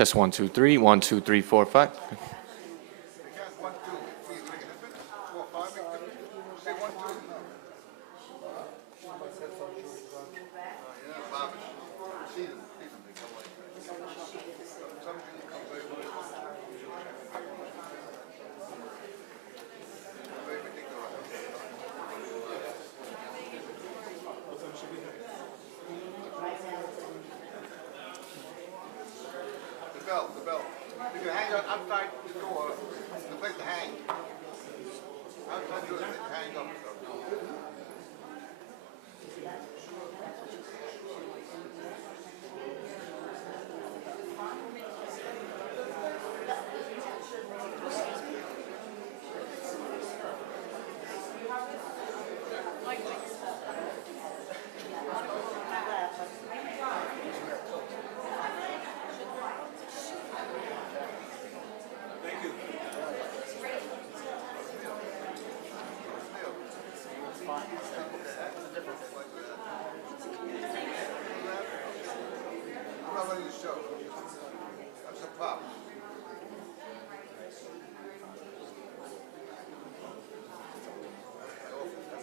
Test 1, 2, 3. 1, 2, 3, 4, 5. The belt. You can hang it outside the door. The place to hang. Outside the door, hang up. I'm not letting you show. That's a pop.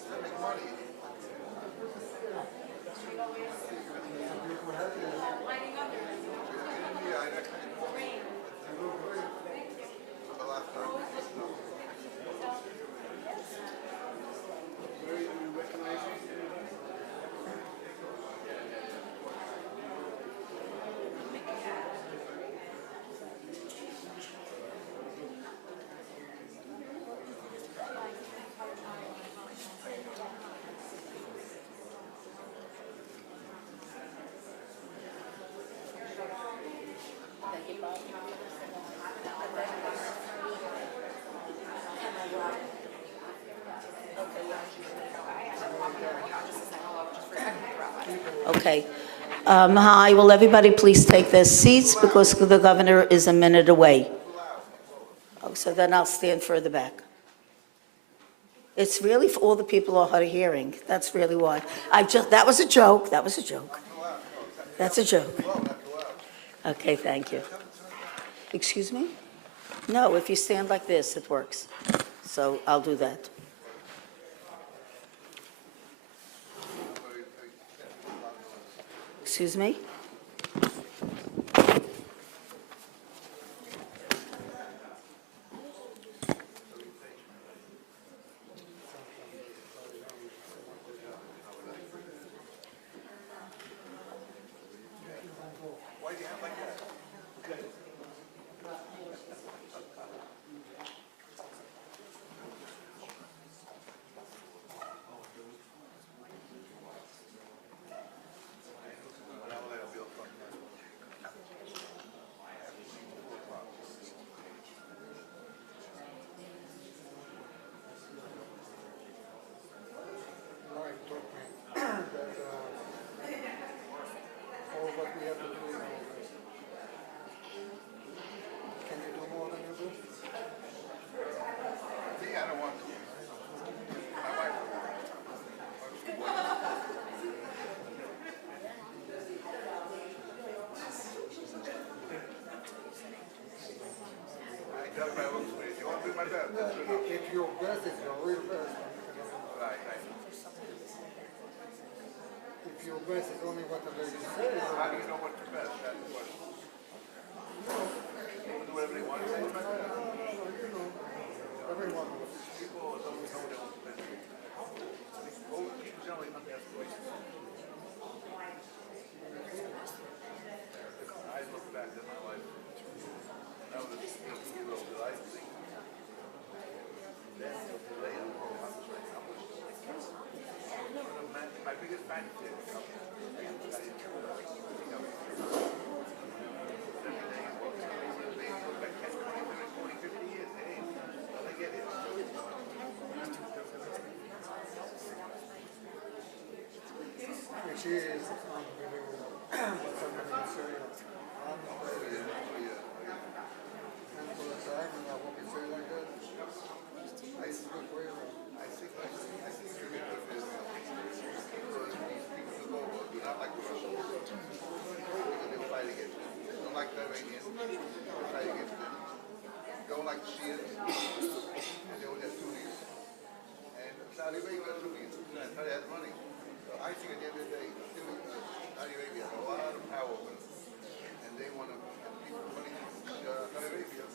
That makes money. Yeah, I the last time. Okay. Hi, will everybody please take their seats because the governor is a minute away. Oh, so then I'll stand further back. It's really for all the people who are hard of hearing. That's really why. That was a joke. That was a joke. That's a joke. Okay, thank you. Excuse me? No, if you stand like this, it works. So I'll do that. Excuse me? If your best is your real best, right. If your best is only what the lady says, how do you know what's the best? That's the question. Do whatever they want to say. You know, everyone knows. People don't know what else to say. People generally not have choices. I look back at my life. I was a 18-year-old that I think. My biggest fantasy is she is unbelievable. What's happening in Syria? And for the time, I hope it's like that. I see good for Israel. I think it's really good for Israel. Because people do not like Russia. Because they fight against it. They don't like that. Iranian, try against them. Don't like Shias, and they were just Sunnis. And Saudi Arabia is Sunnis, and Saudi has money. So I think at the end of the day, Saudi Arabia has a lot of power over them. And they want to, and people, Saudi Arabia,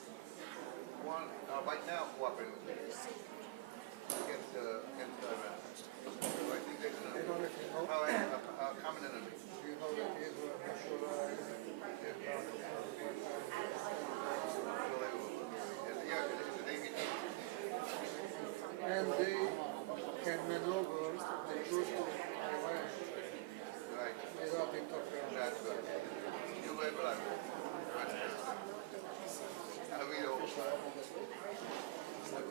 want, right now, cooperating with them against Iran. So I think they're going to power a common enemy. Do you know that Israel nationalized and they can maneuver the troops to Iran Right. without interference? That's good. You live like I read all the time.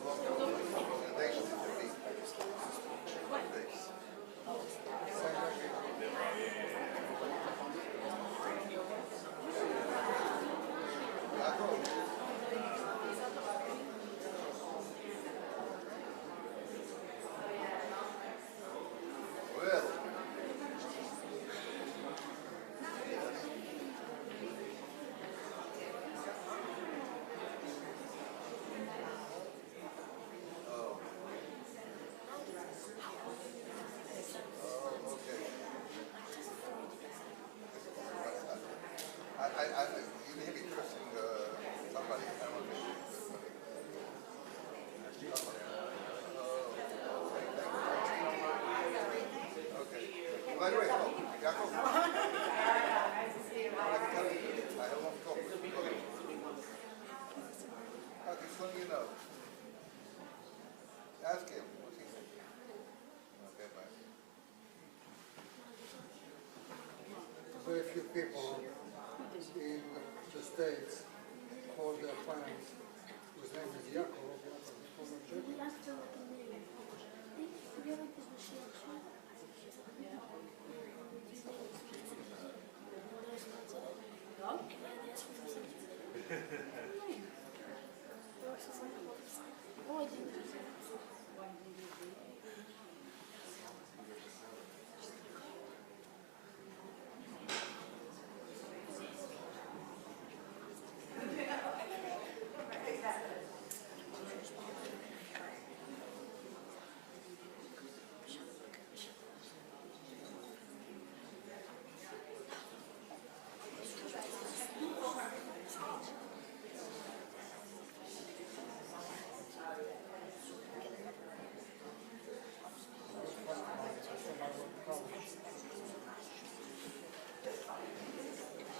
Organizations to be. Well, okay. You may be trusting somebody. I don't know. Okay. By the way, Jacob, I have one talk with you. Okay, just letting you know. Ask him what he thinks. Okay, bye. Very few people in the States call their parents, whose name is Yaakov, call them Jacob.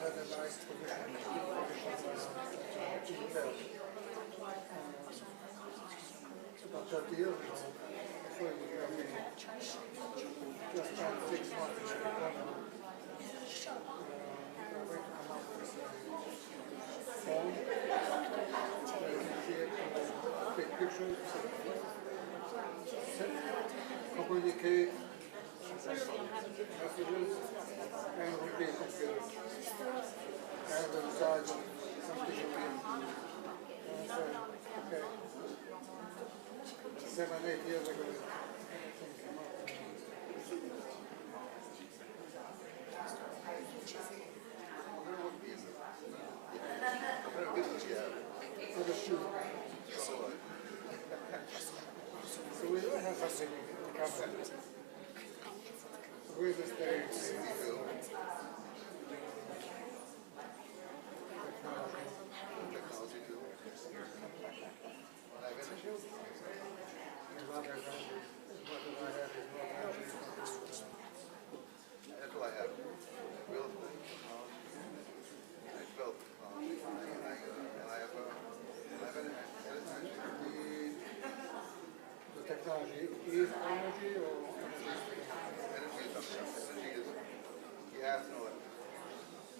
Had a nice position Intel. About 30 years ago, before he was working, just spent 6 months in Chicago. We're going to come up with a phone where you can see it, take pictures, communicate messages, and repeat computers. And the result of something repeat. And I said, okay. 7, 8 years ago, thing came up. What kind of business you have? Other two. So we don't have something in common. Real estate, technology. Technology too. When I finish you? And rather than what I have is not energy. That's what I have. Real estate. I develop technology. And I have The technology is energy or energy is something. Energy is gas and electricity.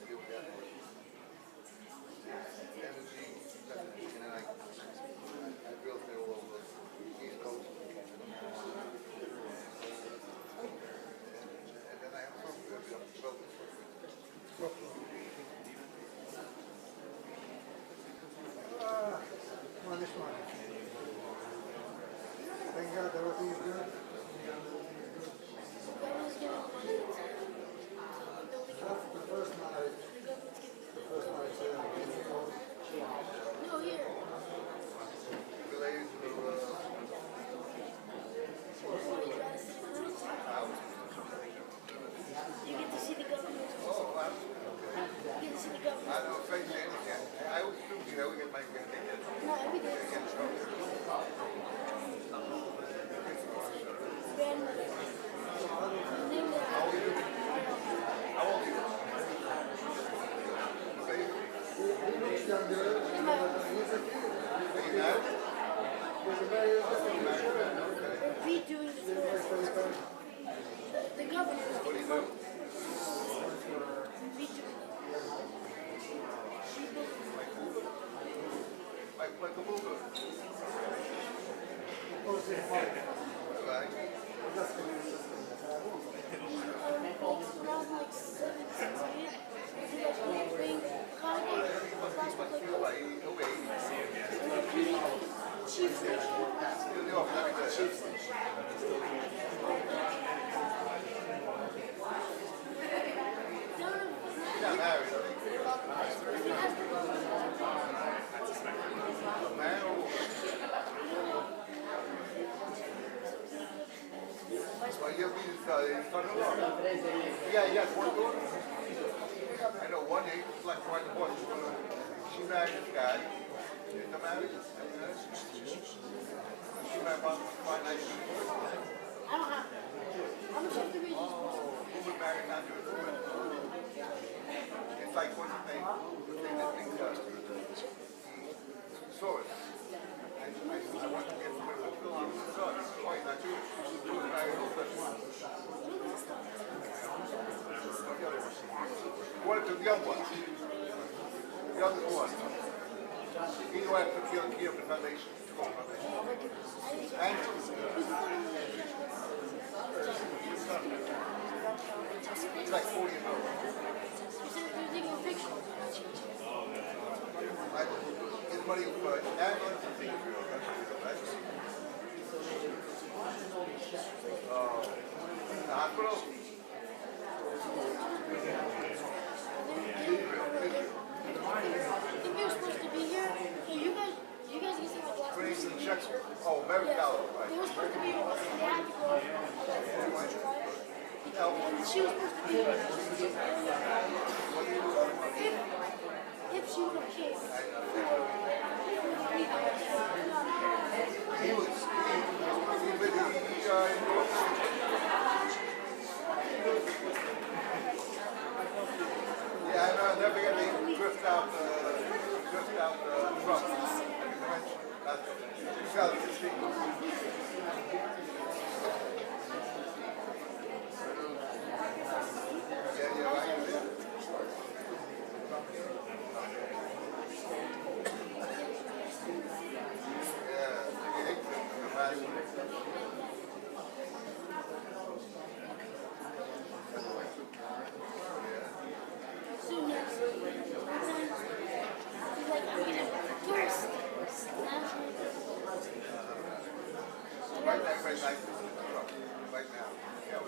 Give gas and electricity. Energy, definitely. And then I real estate all over the East Coast. And then I have software development software. One is one. Thank God everything is good. In the office every day. Yeah, married, I think. Man or woman? Well, you have his son-in-law. Yeah, he has one daughter. I know one age, it's like quite a boy. She married this guy. They're married. She married about 5 nights. I don't have. How much have to be? Who would marry not do it? It's like what's his name? The thing that thinks he saw it. I want to get somebody with Phil on the son. Oh, he's not Jewish. He was married also. One of the young ones. The other one. He's the one that took care of the foundation. And he's like 40 years old. His money was ambulance and things real. The hospital? I think they were supposed to be here. So you guys can see the black. Praise and checks. Oh, American dollar, right. They were supposed to be here. They had to go. She was supposed to be here. If she would have came. He was, yeah, I know, I'll never get the drift out truck. 2016. Yeah, right. Soon next. He's like, I'm gonna tourist. Right now, right now. Yeah,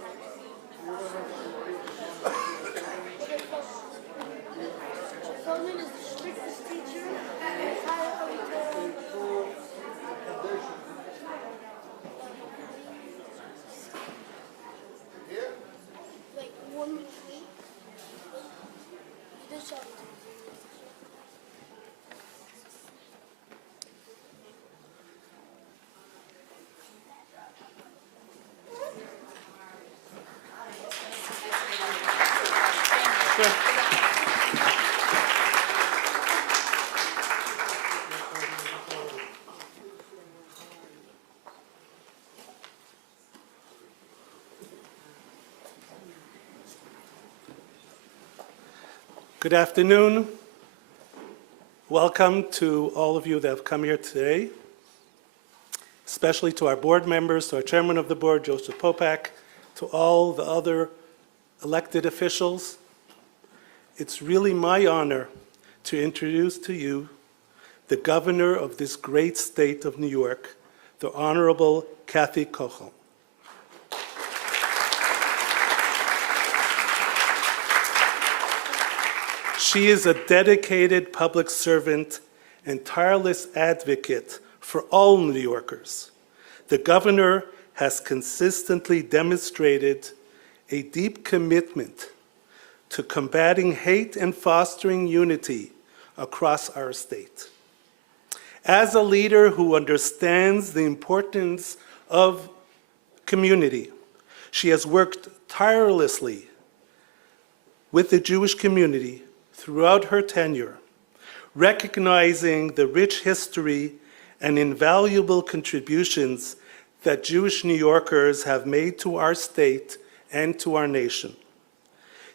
Feldman is the strictest teacher in the entire auditorium. here? Like 1 minute late. He did shout it. Good afternoon. Welcome to all of you that have come here today, especially to our board members, to our chairman of the board, Joseph Popak, to all the other elected officials. It's really my honor to introduce to you the governor of this great state of New York, the Honorable Kathy Hochul. She is a dedicated public servant and tireless advocate for all New Yorkers. The governor has consistently demonstrated a deep commitment to combating hate and fostering unity across our state. As a leader who understands the importance of community, she has worked tirelessly with the Jewish community throughout her tenure, recognizing the rich history and invaluable contributions that Jewish New Yorkers have made to our state and to our nation.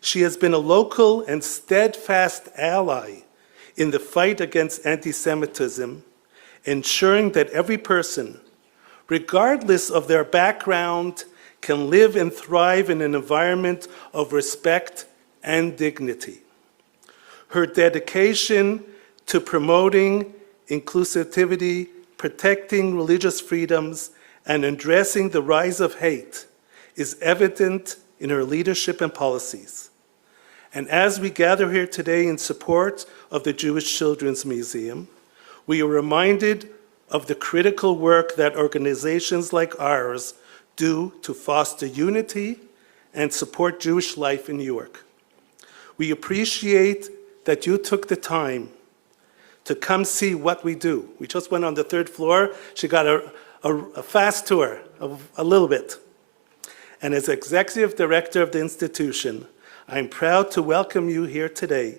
She has been a local and steadfast ally in the fight against anti-Semitism, ensuring that every person, regardless of their background, can live and thrive in an environment of respect and dignity. Her dedication to promoting inclusivity, protecting religious freedoms, and addressing the rise of hate is evident in her leadership and policies. And as we gather here today in support of the Jewish Children's Museum, we are reminded of the critical work that organizations like ours do to foster unity and support Jewish life in New York. We appreciate that you took the time to come see what we do. We just went on the 3rd floor. She got a fast tour of a little bit. And as executive director of the institution, I'm proud to welcome you here today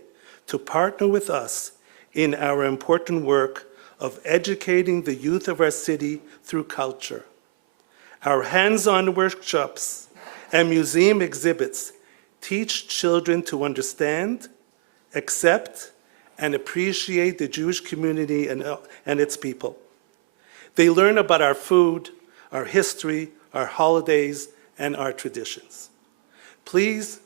to partner with us in our important work of educating the youth of our city through culture. Our hands-on workshops and museum exhibits teach children to understand, accept, and appreciate the Jewish community and its people. They learn about our food, our history, our holidays, and our traditions. Please,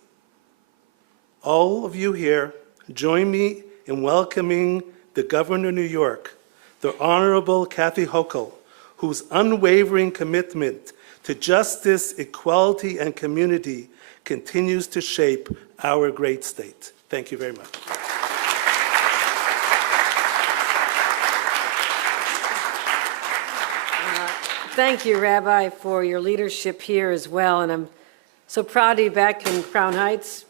all of you here, join me in welcoming the Governor of New York, the Honorable Kathy Hochul, whose unwavering commitment to justice, equality, and community continues to shape our great state. Thank you very much. Thank you, Rabbi, for your leadership here as well, and I'm so proud to be back in Crown Heights.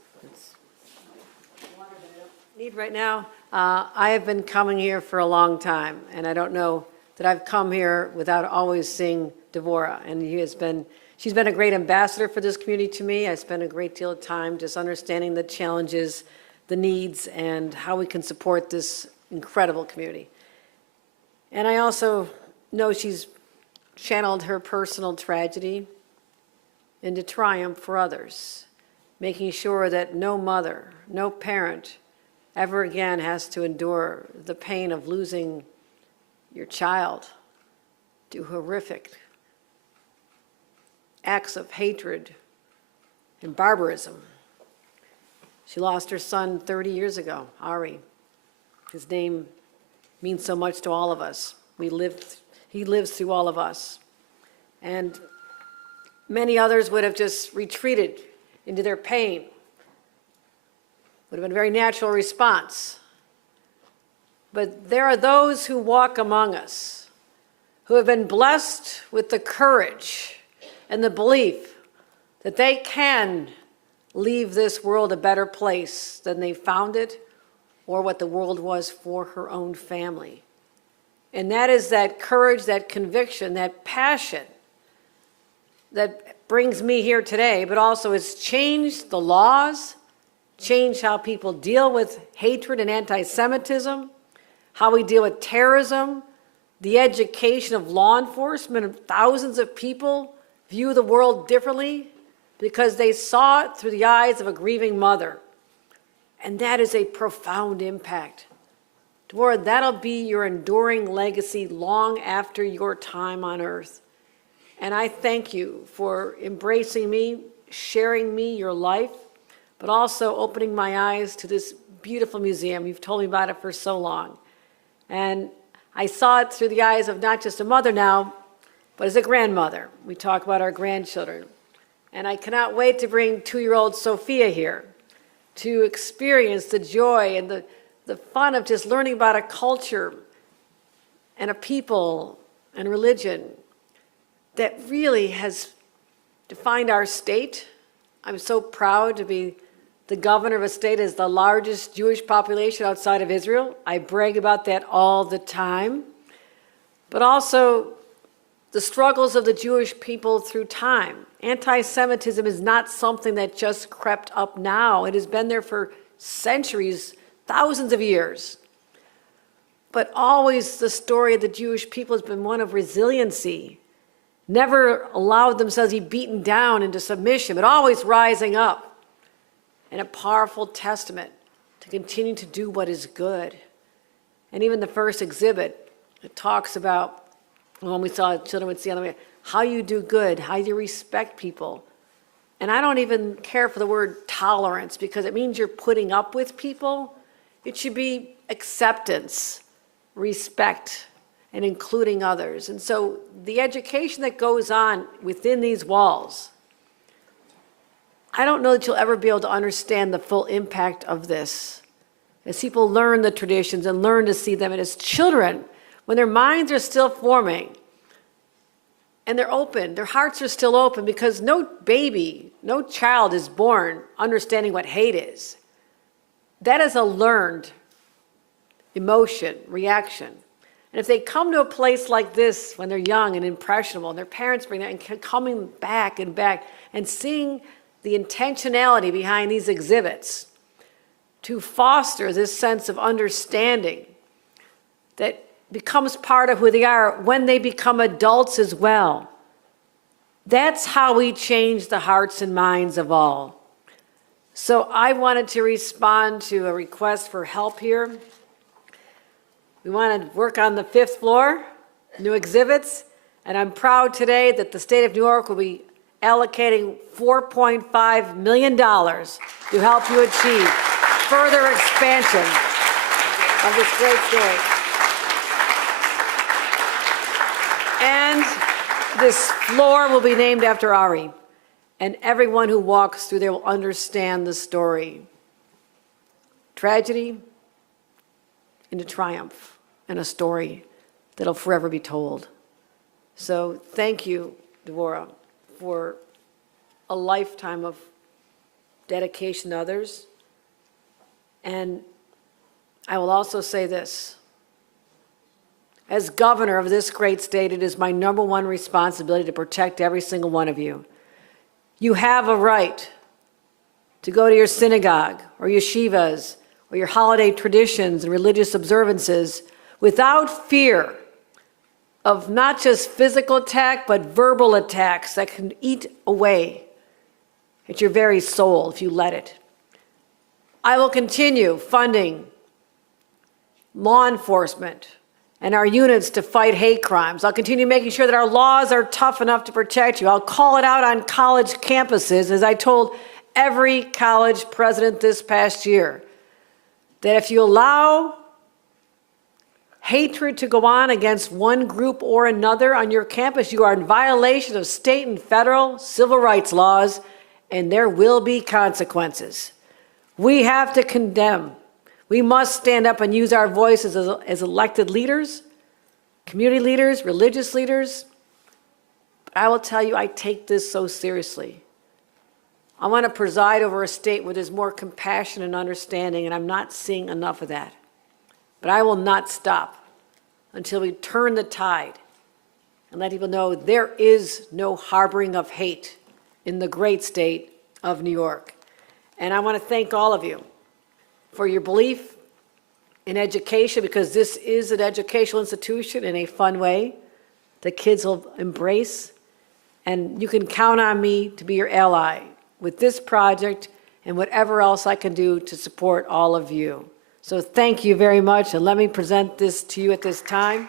Need right now. I have been coming here for a long time, and I don't know that I've come here without always seeing Devorah, and she's been a great ambassador for this community to me. I spent a great deal of time just understanding the challenges, the needs, and how we can support this incredible community. And I also know she's channeled her personal tragedy into triumph for others, making sure that no mother, no parent ever again has to endure the pain of losing your child to horrific acts of hatred and barbarism. She lost her son 30 years ago, Ari. His name means so much to all of us. He lives through all of us. And many others would have just retreated into their pain. Would have been a very natural response. But there are those who walk among us who have been blessed with the courage and the belief that they can leave this world a better place than they found it or what the world was for her own family. And that is that courage, that conviction, that passion that brings me here today, but also has changed the laws, changed how people deal with hatred and anti-Semitism, how we deal with terrorism, the education of law enforcement, and thousands of people view the world differently because they saw it through the eyes of a grieving mother. And that is a profound impact. Devorah, that'll be your enduring legacy long after your time on earth. And I thank you for embracing me, sharing me your life, but also opening my eyes to this beautiful museum. You've told me about it for so long. And I saw it through the eyes of not just a mother now, but as a grandmother. We talk about our grandchildren. And I cannot wait to bring 2-year-old Sophia here to experience the joy and the fun of just learning about a culture and a people and religion that really has defined our state. I'm so proud to be the governor of a state that has the largest Jewish population outside of Israel. I brag about that all the time. But also the struggles of the Jewish people through time. Anti-Semitism is not something that just crept up now. It has been there for centuries, thousands of years. But always the story of the Jewish people has been one of resiliency, never allowed themselves to be beaten down into submission, but always rising up. And a powerful testament to continue to do what is good. And even the first exhibit, it talks about, when we saw children would see on the way, how you do good, how you respect people. And I don't even care for the word tolerance because it means you're putting up with people. It should be acceptance, respect, and including others. And so the education that goes on within these walls, I don't know that you'll ever be able to understand the full impact of this. As people learn the traditions and learn to see them, and as children, when their minds are still forming and they're open, their hearts are still open, because no baby, no child is born understanding what hate is. That is a learned emotion, reaction. And if they come to a place like this when they're young and impressionable, and their parents bring that, and coming back and back and seeing the intentionality behind these exhibits to foster this sense of understanding that becomes part of who they are when they become adults as well. That's how we change the hearts and minds of all. So I wanted to respond to a request for help here. We want to work on the 5th floor, new exhibits, and I'm proud today that the state of New York will be allocating $4.5 million to help you achieve further expansion of this great story. And this floor will be named after Ari, and everyone who walks through there will understand the story. Tragedy into triumph, and a story that'll forever be told. So thank you, Devorah, for a lifetime of dedication to others. And I will also say this. As governor of this great state, it is my #1 responsibility to protect every single one of you. You have a right to go to your synagogue or yeshivas or your holiday traditions and religious observances without fear of not just physical attack, but verbal attacks that can eat away at your very soul if you let it. I will continue funding law enforcement and our units to fight hate crimes. I'll continue making sure that our laws are tough enough to protect you. I'll call it out on college campuses, as I told every college president this past year, that if you allow hatred to go on against one group or another on your campus, you are in violation of state and federal civil rights laws, and there will be consequences. We have to condemn. We must stand up and use our voices as elected leaders, community leaders, religious leaders. But I will tell you, I take this so seriously. I want to preside over a state where there's more compassion and understanding, and I'm not seeing enough of that. But I will not stop until we turn the tide and let people know there is no harboring of hate in the great state of New York. And I want to thank all of you for your belief in education, because this is an educational institution in a fun way that kids will embrace. And you can count on me to be your ally with this project and whatever else I can do to support all of you. So thank you very much, and let me present this to you at this time.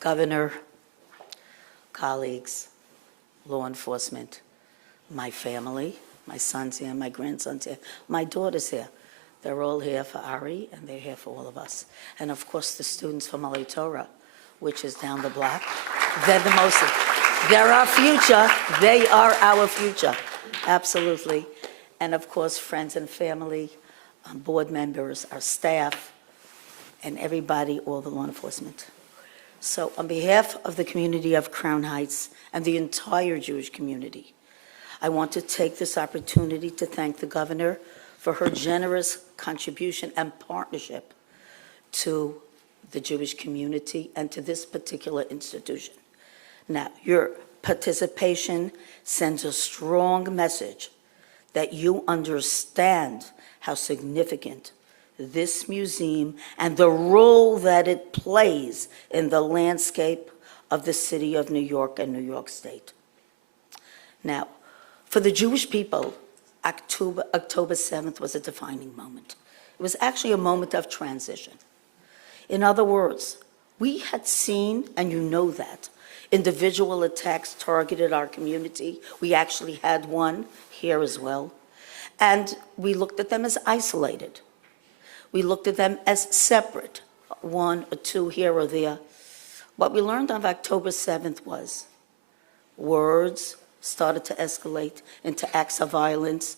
Governor, colleagues, law enforcement, my family, my son's here, my grandson's here, my daughter's here. They're all here for Ari, and they're here for all of us. And of course, the students from Alei Torah, which is down the block. They're the most, they're our future. They are our future, absolutely. And of course, friends and family, board members, our staff, and everybody, all the law enforcement. So on behalf of the community of Crown Heights and the entire Jewish community, I want to take this opportunity to thank the governor for her generous contribution and partnership to the Jewish community and to this particular institution. Now, your participation sends a strong message that you understand how significant this museum and the role that it plays in the landscape of the city of New York and New York State. Now, for the Jewish people, October 7th was a defining moment. It was actually a moment of transition. In other words, we had seen, and you know that, individual attacks targeted our community. We actually had one here as well. And we looked at them as isolated. We looked at them as separate, one or two here or there. What we learned on October 7th was words started to escalate into acts of violence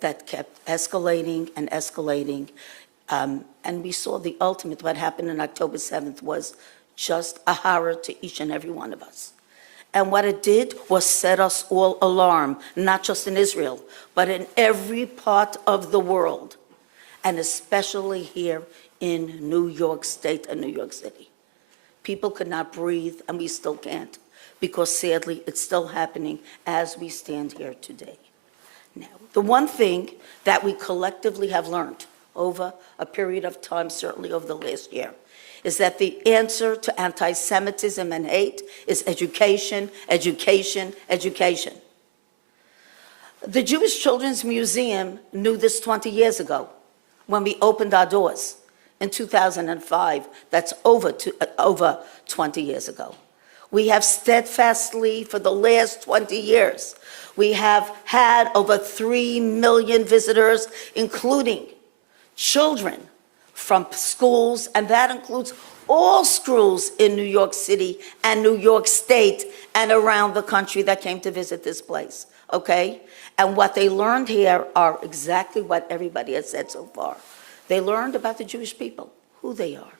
that kept escalating and escalating. And we saw the ultimate, what happened on October 7th was just a horror to each and every one of us. And what it did was set us all alarm, not just in Israel, but in every part of the world, and especially here in New York State and New York City. People could not breathe, and we still can't, because sadly, it's still happening as we stand here today. Now, the one thing that we collectively have learned over a period of time, certainly over the last year, is that the answer to anti-Semitism and hate is education, education, education. The Jewish Children's Museum knew this 20 years ago when we opened our doors in 2005. That's over 20 years ago. We have steadfastly, for the last 20 years, we have had over 3 million visitors, including children from schools, and that includes all schools in New York City and New York State and around the country that came to visit this place, okay? And what they learned here are exactly what everybody has said so far. They learned about the Jewish people, who they are,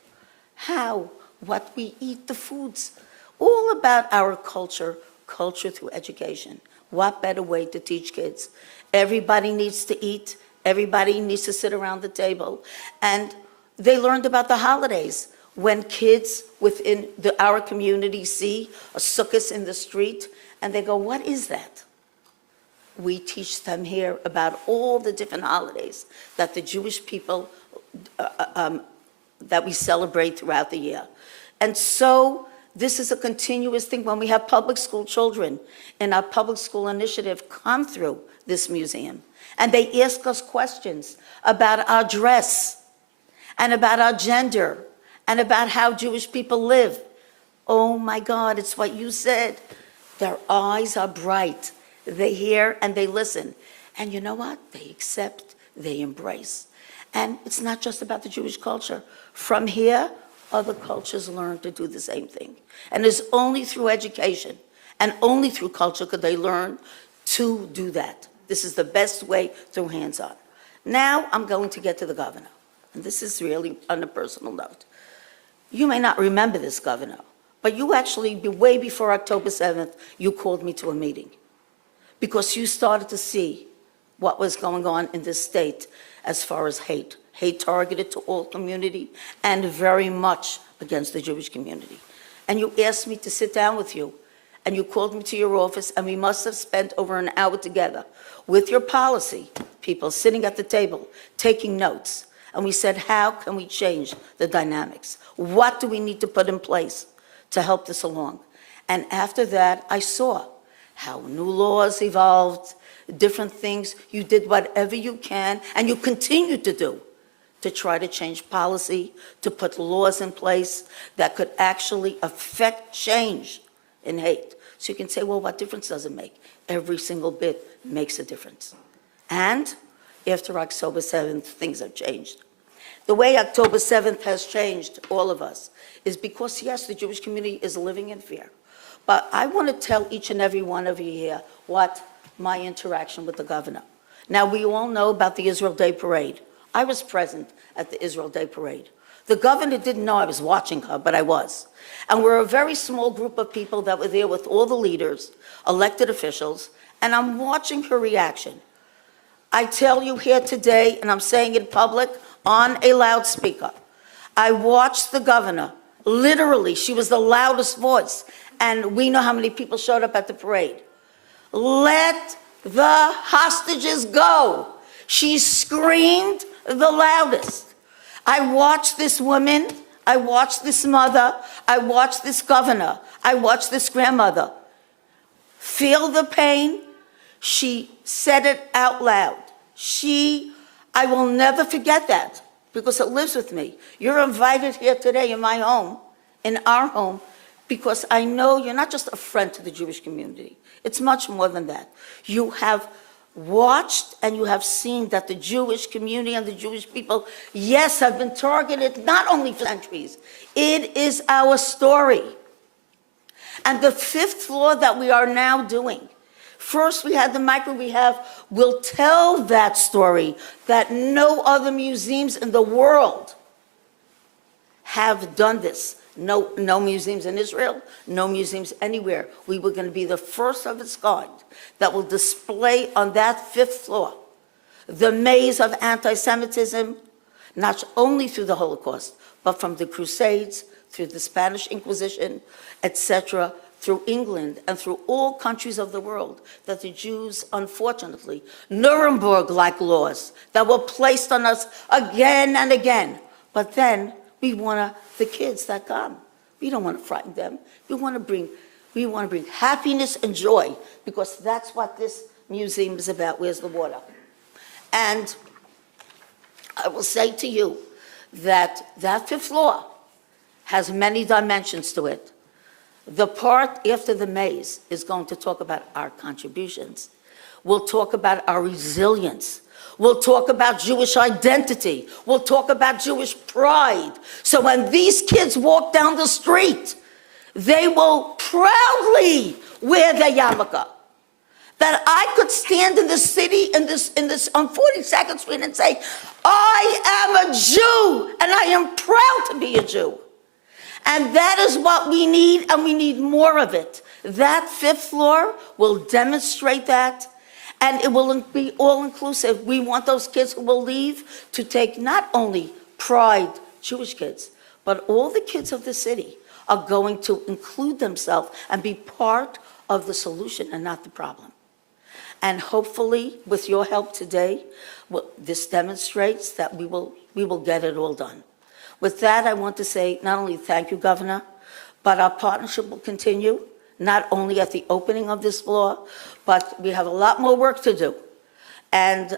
how, what we eat, the foods, all about our culture, culture through education. What better way to teach kids? Everybody needs to eat. Everybody needs to sit around the table. And they learned about the holidays. When kids within our community see a sukkah in the street, and they go, what is that? We teach them here about all the different holidays that the Jewish people, that we celebrate throughout the year. And so this is a continuous thing. When we have public school children in our public school initiative come through this museum, and they ask us questions about our dress and about our gender and about how Jewish people live. Oh my God, it's what you said. Their eyes are bright. They hear and they listen. And you know what? They accept, they embrace. And it's not just about the Jewish culture. From here, other cultures learn to do the same thing. And it's only through education and only through culture could they learn to do that. This is the best way, through hands-on. Now I'm going to get to the governor. And this is really on a personal note. You may not remember this, Governor, but you actually, way before October 7th, you called me to a meeting because you started to see what was going on in this state as far as hate targeted to all community and very much against the Jewish community. And you asked me to sit down with you, and you called me to your office, and we must have spent over an hour together with your policy people sitting at the table, taking notes. And we said, how can we change the dynamics? What do we need to put in place to help this along? And after that, I saw how new laws evolved, different things. You did whatever you can, and you continue to do, to try to change policy, to put laws in place that could actually affect change in hate. So you can say, well, what difference does it make? Every single bit makes a difference. And after October 7th, things have changed. The way October 7th has changed all of us is because, yes, the Jewish community is living in fear. But I want to tell each and every one of you here what my interaction with the governor. Now, we all know about the Israel Day Parade. I was present at the Israel Day Parade. The governor didn't know I was watching her, but I was. And we're a very small group of people that were there with all the leaders, elected officials, and I'm watching her reaction. I tell you here today, and I'm saying it in public on a loudspeaker, I watched the governor, literally, she was the loudest voice, and we know how many people showed up at the parade. Let the hostages go. She screamed the loudest. I watched this woman, I watched this mother, I watched this governor, I watched this grandmother feel the pain. She said it out loud. I will never forget that because it lives with me. You're invited here today in my home, in our home, because I know you're not just a friend to the Jewish community. It's much more than that. You have watched and you have seen that the Jewish community and the Jewish people, yes, have been targeted not only for centuries. It is our story. And the fifth floor that we are now doing, first we had the micro will tell that story that no other museums in the world have done this. No museums in Israel, no museums anywhere. We were going to be the first of its kind that will display on that fifth floor the maze of anti-Semitism, not only through the Holocaust, but from the Crusades, through the Spanish Inquisition, etc., through England and through all countries of the world, that the Jews, unfortunately, Nuremberg-like laws that were placed on us again and again. But then we want the kids that come. We don't want to frighten them. We want to bring happiness and joy, because that's what this museum is about. Where's the water? And I will say to you that that fifth floor has many dimensions to it. The part after the maze is going to talk about our contributions. We'll talk about our resilience. We'll talk about Jewish identity. We'll talk about Jewish pride. So when these kids walk down the street, they will proudly wear their yarmulke. That I could stand in the city, in this on 42nd Street and say, I am a Jew, and I am proud to be a Jew. And that is what we need, and we need more of it. That fifth floor will demonstrate that, and it will be all-inclusive. We want those kids who will leave to take not only pride, Jewish kids, but all the kids of the city are going to include themselves and be part of the solution and not the problem. And hopefully, with your help today, this demonstrates that we will get it all done. With that, I want to say not only thank you, Governor, but our partnership will continue, not only at the opening of this floor, but we have a lot more work to do. And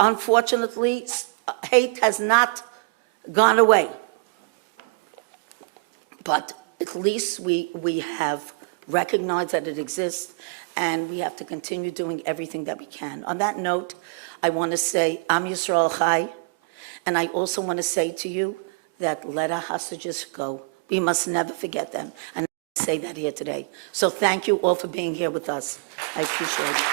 unfortunately, hate has not gone away. But at least we have recognized that it exists, and we have to continue doing everything that we can. On that note, I want to say, Am Yisrael Chai, and I also want to say to you that let our hostages go. We must never forget them, and I say that here today. So thank you all for being here with us. I appreciate it.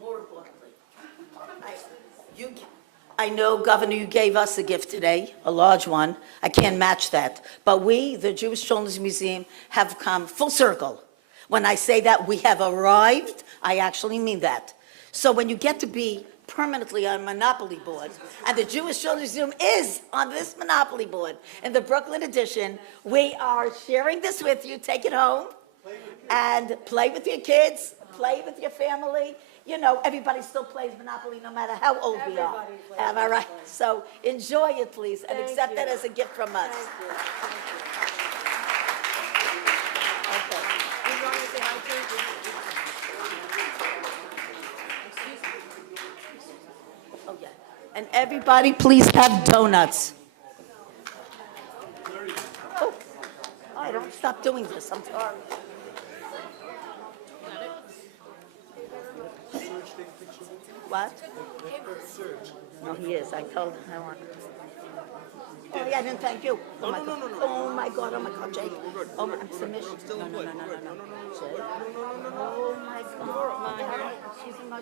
More importantly, I know, Governor, you gave us a gift today, a large one. I can't match that. But we, the Jewish Children's Museum, have come full circle. When I say that we have arrived, I actually mean that. So when you get to be permanently on Monopoly board, and the Jewish Children's Museum is on this Monopoly board in the Brooklyn edition, we are sharing this with you. Take it home and play with your kids, play with your family. You know, everybody still plays Monopoly no matter how old we are. Am I right? So enjoy it, please, and accept that as a gift from us. Okay. And everybody, please have donuts. stop doing this, I'm sorry. What? No, he is, I told him I want. Oh, yeah, I didn't thank you. Oh, my God. Oh, my God, Jake. Oh, I'm submission. No, no, no, no, no, no. Jake? Oh, my God. She's in my...